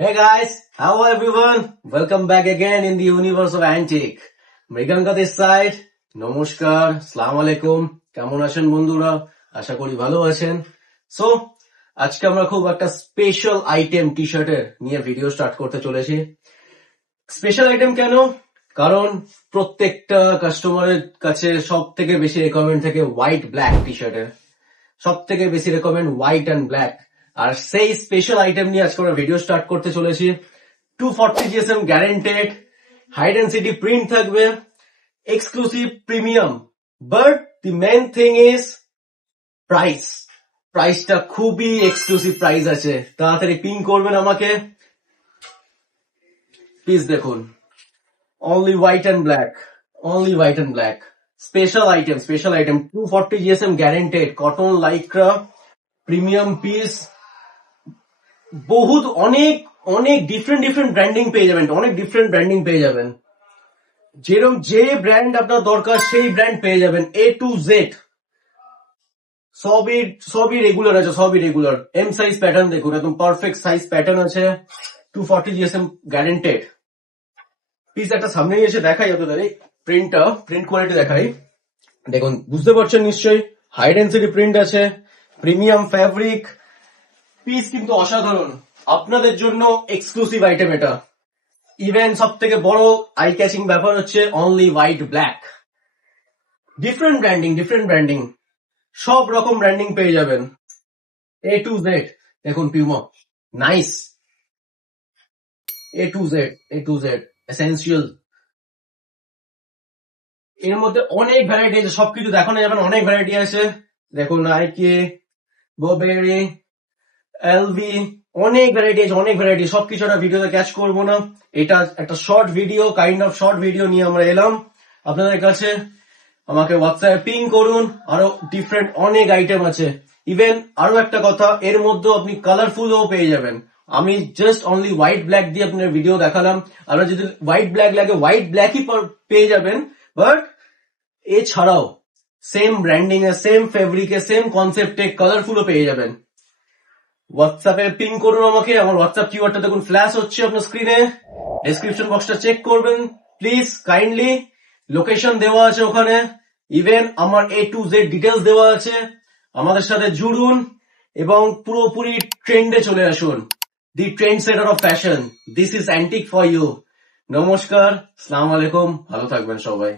Hey guys, how are everyone? Welcome back again in the universe of Antique. মৃগাঙ্কা this side. নমস্কার, আসসালামু আলাইকুম। কেমন আছেন বন্ধুরা? আশা করি ভালো আছেন। সো আজকে আমরা খুব একটা স্পেশাল আইটেম টি-শার্টের নিয়ে ভিডিও স্টার্ট করতে চলেছি। স্পেশাল আইটেম কেন? কারণ প্রত্যেকটা কাস্টমারের কাছে সব থেকে বেশি রেকমেন্ড থাকে হোয়াইট ব্ল্যাক টি-শার্টের। সব থেকে বেশি রেকমেন্ড হোয়াইট অ্যান্ড ব্ল্যাক। আর সেই স্পেশাল আইটেম নিয়ে আজকে আমরা ভিডিও স্টার্ট করতে চলেছি। 240 GSM guaranteed, high density print থাকবে, exclusive premium, but the main thing is price. প্রাইসটা খুবই এক্সক্লুসিভ প্রাইস আছে। তাড়াতাড়ি পিং করবেন আমাকে। প্লিজ দেখুন, only white and black, only white and black. Special item, 240 GSM guaranteed, cotton Lycra, premium piece. বহুত অনেক অনেক ডিফারেন্ট ব্র্যান্ডিং পেয়ে যাবেন, অনেক ডিফারেন্ট ব্র্যান্ডিং পেয়ে যাবেন। যেরকম যে ব্র্যান্ড আপনার দরকার সেই ব্র্যান্ড পেয়ে যাবেন, A to Z। সবই রেগুলার আছে, সবই রেগুলার। এম সাইজ প্যাটার্ন দেখুন, একদম পারফেক্ট সাইজ প্যাটার্ন আছে। 240 GSM গ্যারান্টেড। প্লিজ একটা সামনে এসে দেখাই আপনাদের প্রিন্ট কোয়ালিটি দেখাই। দেখুন, বুঝতে পারছেন নিশ্চয়ই, হাই ডেন্সিটি প্রিন্ট আছে, প্রিমিয়াম ফ্যাব্রিক, পিস কিন্তু অসাধারণ। আপনাদের জন্য এক্সক্লুসিভ আইটেম এটা। ইভেন সব থেকে বড় আই ক্যাচিং ব্যাপার হচ্ছে only white black. Different branding, সব রকম ব্র্যান্ডিং পেয়ে যাবেন। A to Z দেখুন, Puma nice, A to Z essential. এর মধ্যে অনেক ভ্যারাইটি আছে, সবকিছু দেখানো যাবে না, অনেক ভ্যারাইটি আছে। দেখুন, নাইকি, বোবেরি, এলভি, অনেক ভ্যারাইটি। সবকিছু একটা ভিডিওতে ক্যাচ করবো না। এটা একটা শর্ট ভিডিও, শর্ট ভিডিও নিয়ে আমরা এলাম আপনাদের কাছে। আমাকে হোয়াটসঅ্যাপে পিং করুন, আরো ডিফারেন্ট অনেক আইটেম আছে। ইভেন আরো একটা কথা, এর মধ্যেও আপনি কালারফুলও পেয়ে যাবেন। আমি জাস্ট অনলি হোয়াইট ব্ল্যাক দিয়ে আপনার ভিডিও দেখালাম। আপনার যদি হোয়াইট ব্ল্যাক লাগে, হোয়াইট ব্ল্যাকই পেয়ে যাবেন, বাট এছাড়াও সেম ব্র্যান্ডিং এ, সেম ফেব্রিকে, সেম কনসেপ্টে কালারফুলও পেয়ে যাবেন। হোয়াটসঅ্যাপে পিং করুন আমাকে। আমার হোয়াটসঅ্যাপ কিওয়ার্ডটা দেখুন ফ্ল্যাশ হচ্ছে আপনার স্ক্রিনে। ডেসক্রিপশন বক্সটা চেক করবেন প্লিজ কাইন্ডলি। লোকেশন দেওয়া আছে ওখানে। ইভেন আমার A to Z ডিটেলস দেওয়া আছে। আমাদের সাথে জুড়ুন এবং পুরোপুরি ট্রেন্ডে চলে আসুন। The trend setter of fashion, this is antique for you. নমস্কার, আসসালামু আলাইকুম, ভালো থাকবেন সবাই।